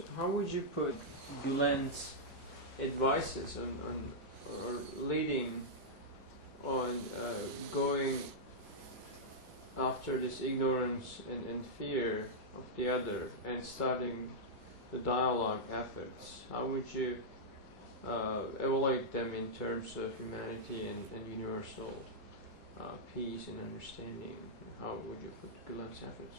So how would you put Gulen's advices on or leading on going after this ignorance and fear of the other and starting the dialogue efforts? How would you evaluate them in terms of humanity and universal peace and understanding? How would you put Gulen's efforts?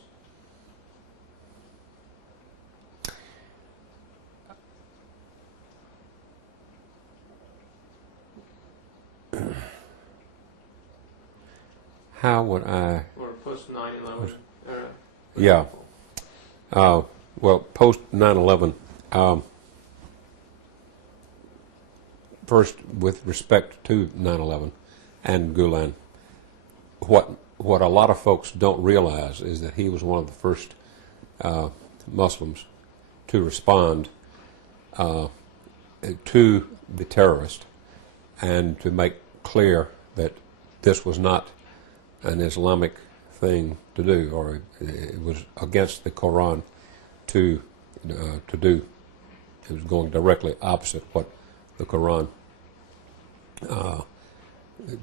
How would I... Or post 9/11 era? Yeah. Well, post 9/11, first with respect to 9/11 and Gulen, what a lot of folks don't realize is that he was one of the first Muslims to respond to the terrorist and to make clear that this was not an Islamic thing to do, or it was against the Quran to do. It was going directly opposite what the Quran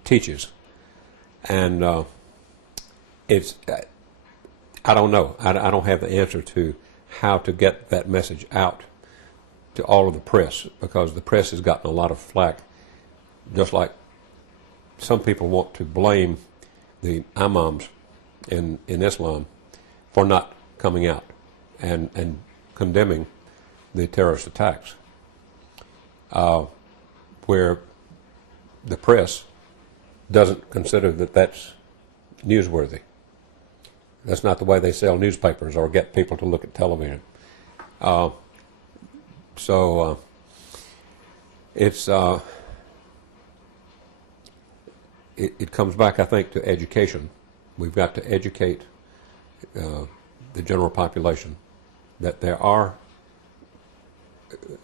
teaches, and it's. I don't know. I don't have the answer to how to get that message out to all of the press, because the press has gotten a lot of flack. Just like some people want to blame the imams in Islam for not coming out and condemning the terrorist attacks, where the press doesn't consider that that's newsworthy. That's not the way they sell newspapers or get people to look at television. So it's it comes back, I think, to education. We've got to educate the general population that there are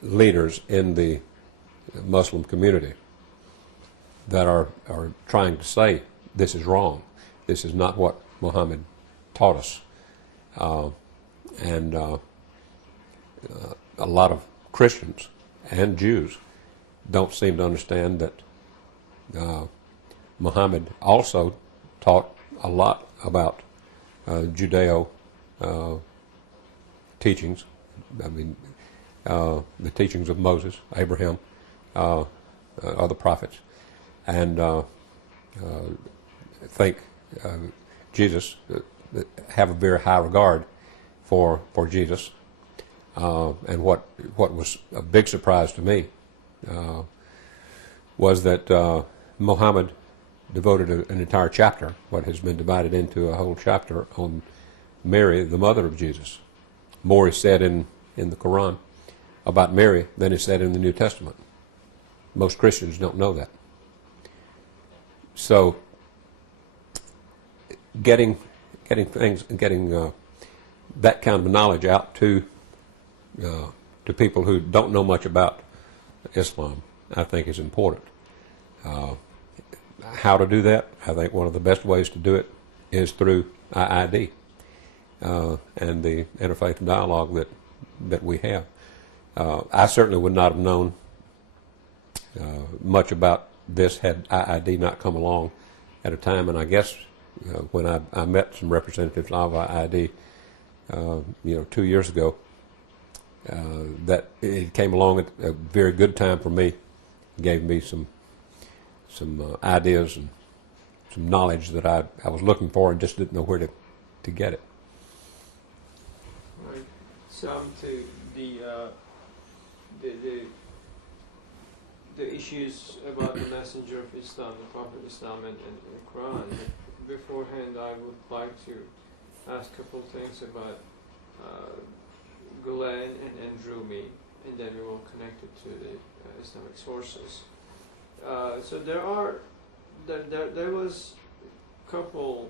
leaders in the Muslim community that are trying to say this is wrong. This is not what Muhammad taught us. And a lot of Christians and Jews don't seem to understand that Muhammad also taught a lot about Judeo teachings. I mean, the teachings of Moses, Abraham, other prophets, and think Jesus, have a very high regard for Jesus. And what was a big surprise to me was that Muhammad devoted an entire chapter, what has been divided into a whole chapter, on Mary, the mother of Jesus. More is said in the Quran about Mary than is said in the New Testament. Most Christians don't know that. So, getting that kind of knowledge out to people who don't know much about Islam, I think, is important. How to do that? I think one of the best ways to do it is through IID and the interfaith dialogue that we have. I certainly would not have known much about this had IID not come along at a time, and I guess when I met some representatives of IID 2 years ago, that it came along at a very good time for me. It gave me some ideas and some knowledge that I was looking for and just didn't know where to get it. Right. Some to the issues about the messenger of Islam, the Prophet of Islam, and the Quran. But beforehand, I would like to ask a couple of things about Gulen and Rumi, and then we will connect it to the Islamic sources. So there was a couple.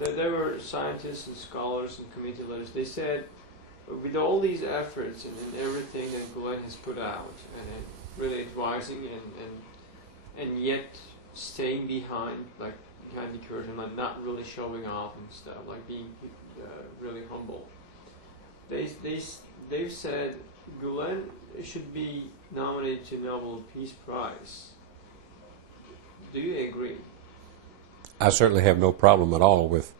There were scientists and scholars and community leaders. They said, with all these efforts and everything that Gulen has put out, and really advising and yet staying behind the curtain, like not really showing off and stuff, like being really humble. they've said Gulen should be nominated to Nobel Peace Prize. Do you agree? I certainly have no problem at all with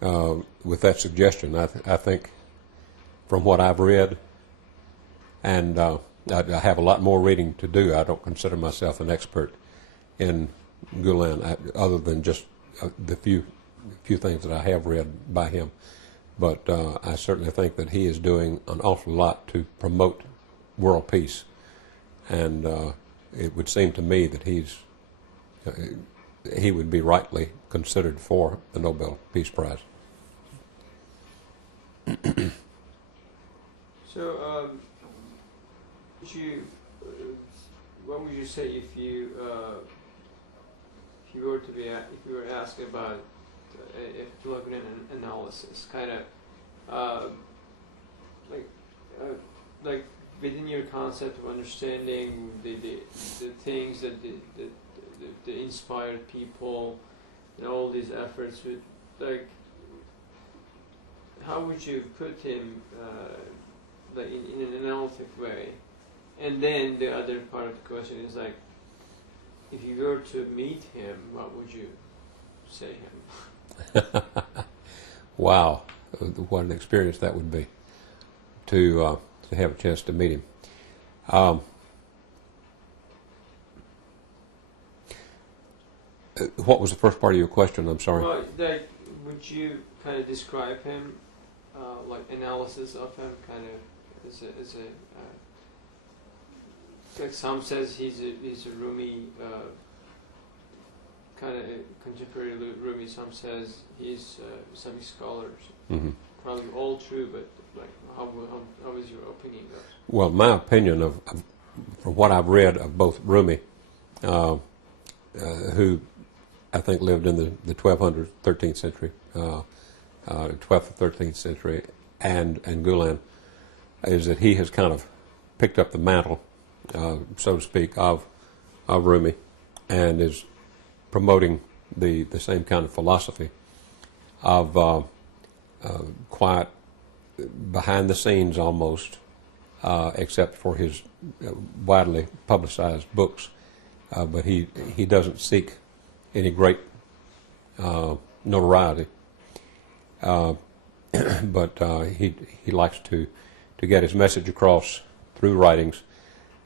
that suggestion. I think from what I've read, and I have a lot more reading to do. I don't consider myself an expert in Gulen, other than just the few things that I have read by him. But I certainly think that he is doing an awful lot to promote world peace, and it would seem to me that he would be rightly considered for the Nobel Peace Prize. So, what would you say if you were asked about a Fethullah Gulen analysis, kind of like within your concept of understanding the things that the inspired people and all these efforts with, like, how would you put him like in an analytic way? And then the other part of the question is, like, if you were to meet him, what would you say him? Wow, what an experience that would be to have a chance to meet him. What was the first part of your question? I'm sorry. Well, like, would you kind of describe him, like analysis of him, kind of as a like some says he's a Rumi, kind of contemporary Rumi. Some says he's Islamic scholars. Mm-hmm. Probably all true, but like, how is your opinion of that? Well, my opinion of from what I've read of both Rumi, who I think lived in the 1200s, 13th century, 12th or 13th century, and Gulen, is that he has kind of picked up the mantle, so to speak, of Rumi, and is promoting the same kind of philosophy of quiet, behind the scenes almost, except for his widely publicized books. But he doesn't seek any great notoriety. But he likes to get his message across through writings,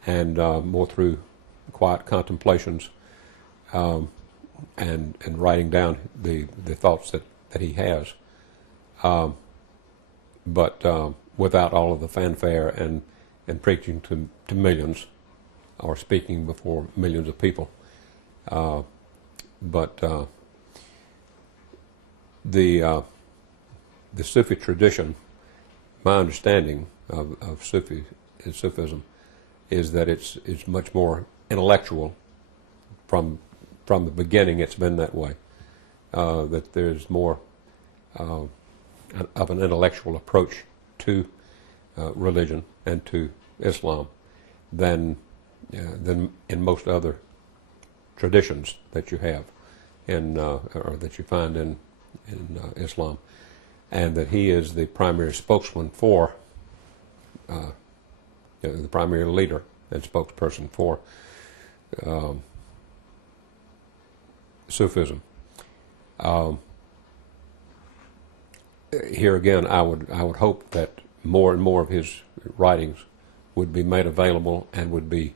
and more through quiet contemplations, and writing down the thoughts that he has. But without all of the fanfare and preaching to millions, or speaking before millions of people. But the Sufi tradition, my understanding of Sufism, is that it's much more intellectual. From the beginning, it's been that way. That there's more of an intellectual approach to religion and to Islam than in most other traditions that you have or that you find in Islam, and that he is the primary spokesman for the primary leader and spokesperson for Sufism. Here again, I would hope that more and more of his writings would be made available and would be